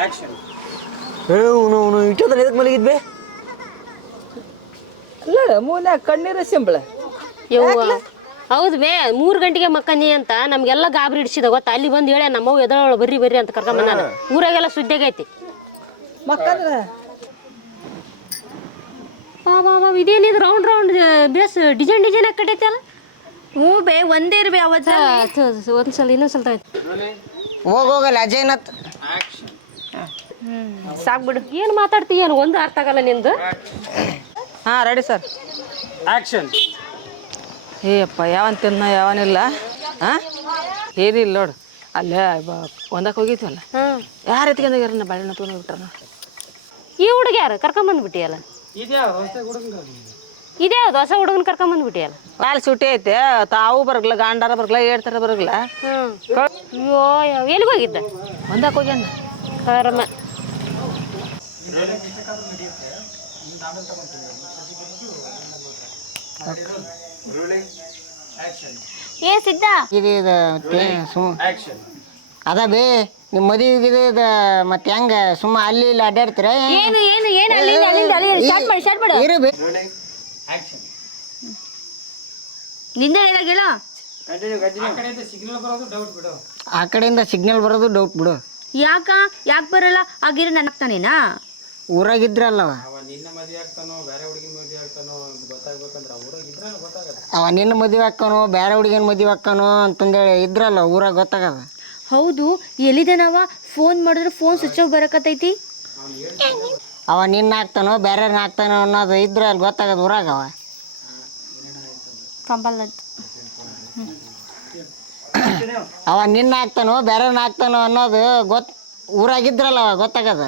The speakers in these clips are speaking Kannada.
ಆಕ್ಷನ್. ಇಟ್ಟೋದ್ರೆ ಎದಕ್ಕೆ ಮಲಗಿದ್ಬೆ? ಅಲ್ಲ ಮೂನ್ಯಾಗ ಕಣ್ಣೀರ ಸಿಂಬಳ. ಹೌದು ಬೇ 3 ಗಂಟೆಗೆ ಮಕ್ಕಂದಿ ಅಂತ ನಮ್ಗೆಲ್ಲ ಗಾಬರಿ ಹಿಡಿಸಿದ ಗೊತ್ತಾ. ಅಲ್ಲಿ ಬಂದು ಹೇಳ ನಮ್ಮವ್ವ ಎದಳ ಬರ್ರಿ ಅಂತ ಕರ್ಕೊಂಡ್ ನಾನು ಊರಾಗೆಲ್ಲ ಸುದ್ದಿ ಆಗೈತಿ. ಮಕ್ಕಂದ್ರ ಇದೇನಿದು ರೌಂಡ್ ರೌಂಡ್ ಬೇಸ್ ಡಿಸೈನ್ ಹಾಕಟೈತಿ ಅಲ್ಲ. ಹ್ಞೂ ಬೇ ಒಂದೇ ಇರ್ಬೇ ಅವತ್ತ ಒಂದ್ಸಲ ಇನ್ನೊಂದ್ಸಲ ಹೋಗಲ್ಲ ಅಜಯ್ನತ್. ಸಾಕ್ಬಿಡು. ಏನು ಮಾತಾಡ್ತೀಯೇನು ಒಂದು ಅರ್ಥ ಆಗಲ್ಲ ನಿಂದು. ಹಾಂ ರೆಡಿ ಸರ್. ಆಕ್ಷನ್. ಏಯಪ್ಪ ಯಾವನ್ ತಿನ್ನ ಯಾವನಿಲ್ಲ. ಹಾಂ ಏನಿಲ್ಲ ನೋಡು. ಅಲ್ಲೇ ಒಂದಕ್ಕೆ ಹೋಗಿದ್ವಲ್ಲ, ಯಾರು ಎತ್ಕೊಂಡಾಗ್ಯಾರ ನಾ ಬಾಳೆಹಣ್ಣು ತೊಗೊಂಡು ಬಿಟ್ಟಾರ. ಈ ಹುಡುಗ ಯಾರು ಕರ್ಕೊಂಬಂದ್ಬಿಟ್ಟಿಯಲ್ಲ. ಇದ್ಯಾವ್ದು ಹೊಸ ಹುಡುಗನ ಕರ್ಕೊಂಬಂದ್ಬಿಟ್ಟಿಯಲ್ಲ. ಕಾಲು ಸೂಟಿ ಐತೆ, ತಾವು ಬರಗಲ್ಲ, ಗಾಂಡಾರ ಬರಗಲ್ಲ, ಹೇಳ್ತಾರ ಬರಗಲ್ಲ. ಅಯ್ಯೋ ಎಲ್ಲಿಗೆ ಹೋಗಿದ್ದ? ಒಂದಕ್ಕೆ ಹೋಗ್ಯಾನ ಕರ್ಮ. ಏ ಸಿದ್ಧ ಅದ ಬೇ ನಿಮ್ಮ ಮದುವೆಗೆ ಮತ್ತೆ ಹೆಂಗ ಸುಮ್ಮ ಅಲ್ಲಿ ಇಲ್ಲಿ ಅಡ್ಡಾಡ್ತೀರ? ಏನು ಏನು ಏನು ಅಲ್ಲಿ ಸ್ಟಾರ್ಟ್ ಮಾಡು ಇರು ಬೇ. ನಿಂದ ಹೇಳಾಗಿಲ್ಲ. ಆ ಕಡೆಯಿಂದ ಸಿಗ್ನಲ್ ಬರೋದು ಡೌಟ್ ಬಿಡು. ಯಾಕೆ ಬರಲ್ಲ? ಆಗಿರ ನನಗ್ತಾನೇನಾ? ಊರಾಗಿದ್ರಲ್ಲವ ಅವ ನಿನ್ನ ಮದುವೆ ಬೇರೆ ಹುಡುಗಿನ ಮದುವೆ ಹಾಕ್ತಾನೋ ಅಂತಂದೇಳಿ ಇದ್ರಲ್ಲ ಊರಾಗ ಗೊತ್ತಾಗದ. ಹೌದು, ಎಲ್ಲಿದನವ? ಫೋನ್ ಮಾಡಿದ್ರೆ ಫೋನ್ ಸ್ವಿಚ್ ಆಫ್ ಬರಕತ್ತೈತಿ. ಅವ ನಿನ್ನ ಹಾಕ್ತಾನೋ ಬೇರೆಯವ್ರನ್ನ ಹಾಕ್ತಾನೋ ಅನ್ನೋದು ಇದ್ರ ಅಲ್ಲಿ ಗೊತ್ತಾಗದ ಊರಾಗ. ಅವ ನಿನ್ನ ಹಾಕ್ತಾನೋ ಬೇರೆಯವ್ರನ್ನ ಹಾಕ್ತಾನೋ ಅನ್ನೋದು ಊರಾಗಿದ್ರಲ್ಲ ಅವ ಗೊತ್ತಾಗದ.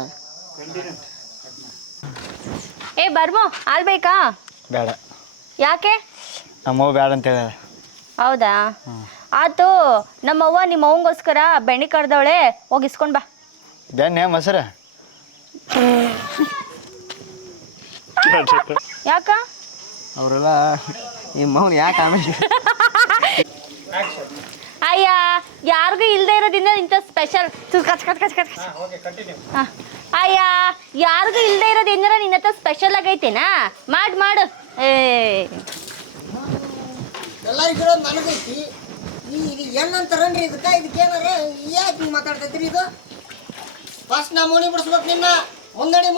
ಏ ಬರ್ಮೋ ಹಾಲ್ ಬೇಕಾ? ಬೇಡ. ಯಾಕೆ? ನಮ್ಮವ್ವ ಬೇಡ ಅಂತ ಹೇಳ. ಹೌದಾ, ಆತು. ನಮ್ಮವ್ವ ನಿಮ್ಮ ಅವಂಗೋಸ್ಕರ ಬೆಣ್ಣೆ ಕಡ್ದವಳೆ, ಹೋಗಿ ಇಸ್ಕೊಂಡ್ ಬಾ. ಬೆಣ್ಣೆ ಮೊಸರ ಯಾಕ? ಅವರೆಲ್ಲ ನಿಮ್ಮವ್ನು ಯಾಕೆ ಆಮೇಲೆ ಅಯ್ಯ, ಯಾರಿಗೂ ಇಲ್ದೇ ಇರೋದ್ರಿಂದ ಇಂಥ ಸ್ಪೆಷಲ್ ಅಯ್ಯ, ಯಾರಿಗೂ ಇಲ್ದೇ ಇರೋದು ಏನಾರ ನಿನ್ನ ಹತ್ರ ಸ್ಪೆಷಲ್ ಆಗೈತೇನಾ? ಮಾಡು. ಎಲ್ಲರಿಗೂ ನನಗೈತಿ. ಇದು ಏನಂತಾರನ್ರಿ ಇದಕ್ಕೆ? ಇದಕ್ಕೇನಾರ ಯಾಕೆ ಮಾತಾಡ್ತೈತ್ರಿ ಇದು? ಫಸ್ಟ್ ನಾ ಮೋಣಿ ಬಿಡಿಸ್ಬೇಕು ನಿನ್ನ. ಮುಂದಡಿ